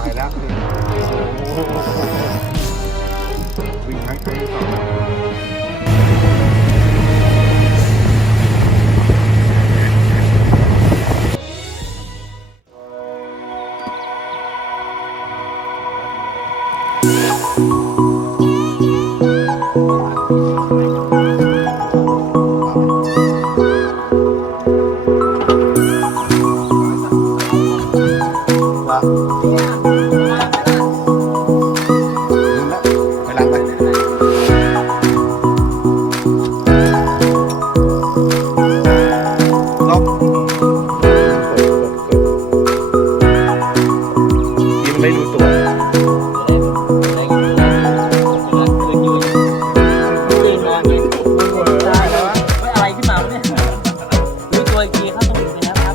ไปแล้ววิ่งทั้งไกลต่อไม่ดูตัวอะไรขึ้นมาเนี่ยดูตัวอีกทีเข้าตรงนี้เลยนะครับ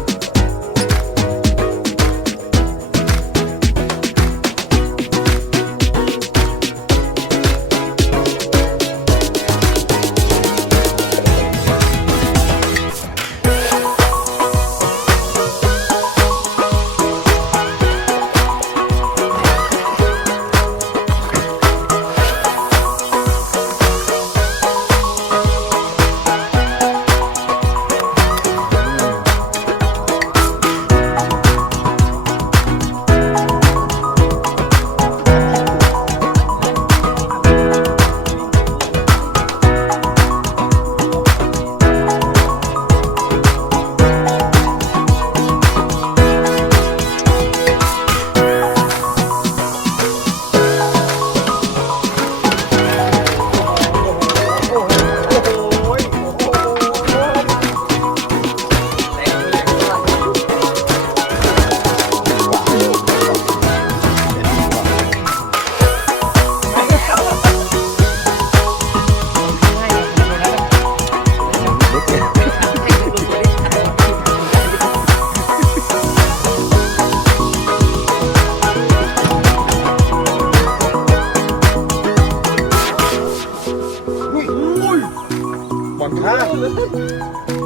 บอลข้าง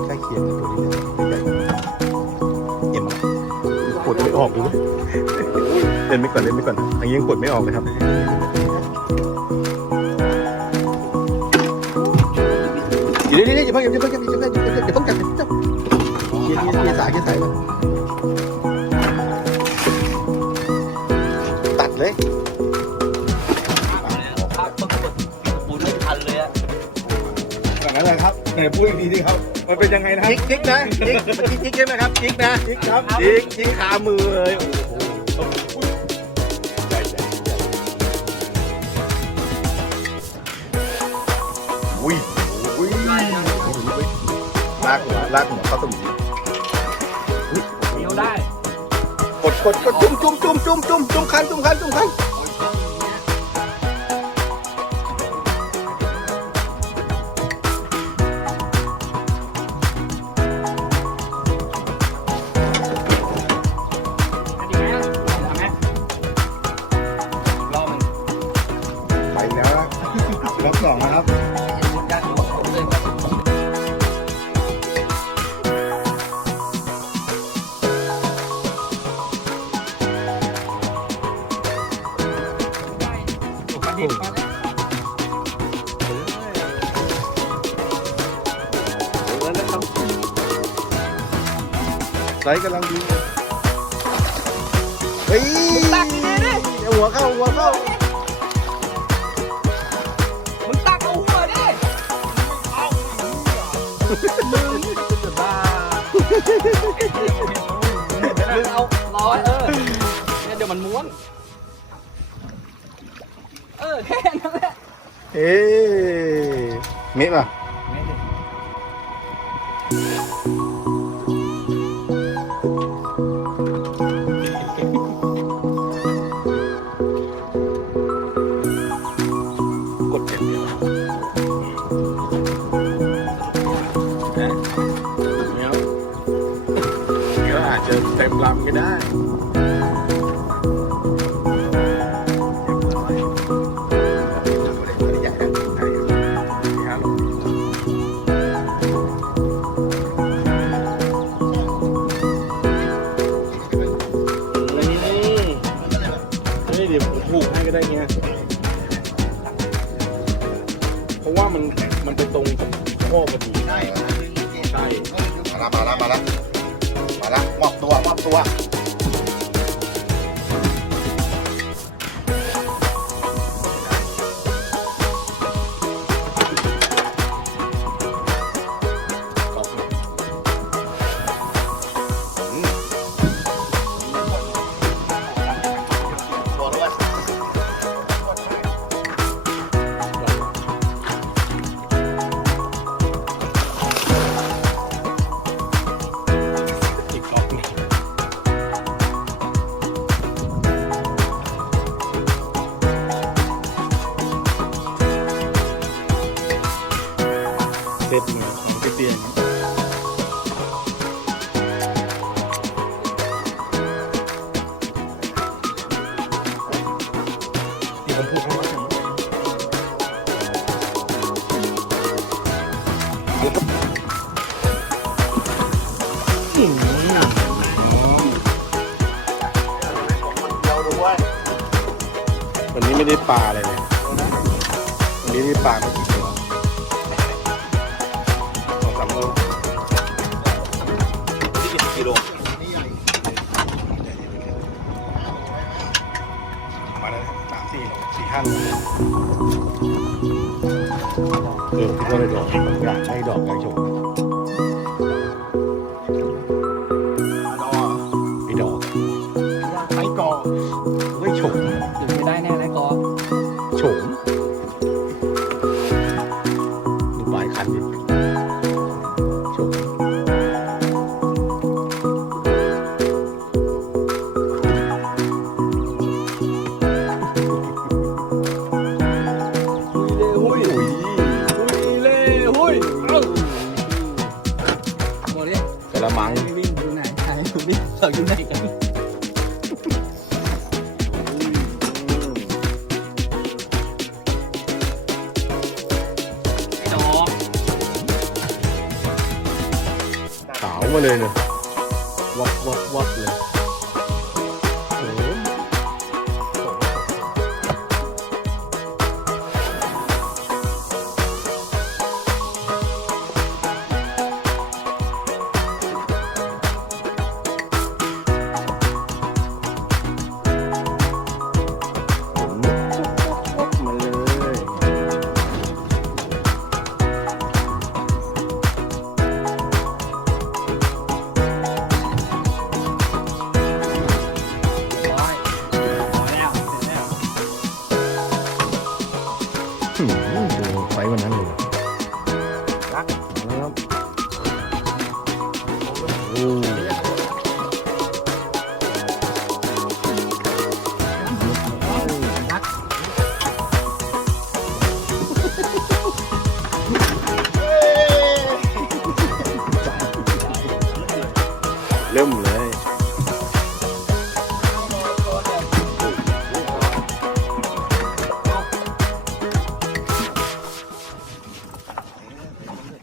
ใกล้เคียงกับตัวนี้เลยใหญ่เอ็มปวดไม่ออกเลยเล่นไปก่อนอันนี้ยังปวดไม่ออกเลยครับเดี๋ยวอย่าเพิ่งจับเกียร์สายตัดเลยปูนไม่ทันเลยอะอย่างนั้นเลยครับไหนพูดอีกทีสิครับมันเป็นยังไงนะจิ๊กนะจิ๊กใช่ไหมครับจิ๊กนะจิ๊กครับจิ๊กขามือเลยโอ้โหใหญ่อุ้ยลากหัวเข้าตรงนี้เดี๋ยวได้กดจุ่มคันไปแล้วรอบสองนะครับไซส์กำลังดีเฮ้ยตักดีดิหัวเข้ามึงตักเอาหัวดิมึงจะบ้ามึงเอาร้อยเนี่ยเดี๋ยวมันม้วนแค่นั้นแหละเมะป่ะกดเจ็บเดียวก็อาจจะเต็มลำก็ได้ เดี๋ยวผมผูกให้ก็ได้เงี้ยเพราะว่ามันไปตรงกับข้อพอดีใช่ใช่มาละมอบตัวเซ็ตมือของเตี้ยๆที่ผมพูดเข้ามาถึงวันนี้ไม่ได้ปลาอะไรเลยวันนี้ได้ปลาไม่กี่ตัว2-3 โลนี่กี่กิโลนี่ใหญ่มาแล้ว3-4 โล 4-5 โลพี่ก็เลยดอกอยากให้ดอกไก่ชมไอ้ดอกไอ้กอไอ้ฉมถึงไม่ได้แน่นะกอโฉมดูปลายคันดิโฉมหุยเล่หุยหมดเลย กระมัง วิ่งอยู่ไหนใครอยู่นี่เราอยู่ไหนกันขาวมาเลยเนี่ยวับเลยโอ้โหมาเลยไฟวันนั้นเลยรักแล้วโอ้เริ่มเลย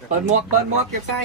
เปิดหมวกเก็บไส้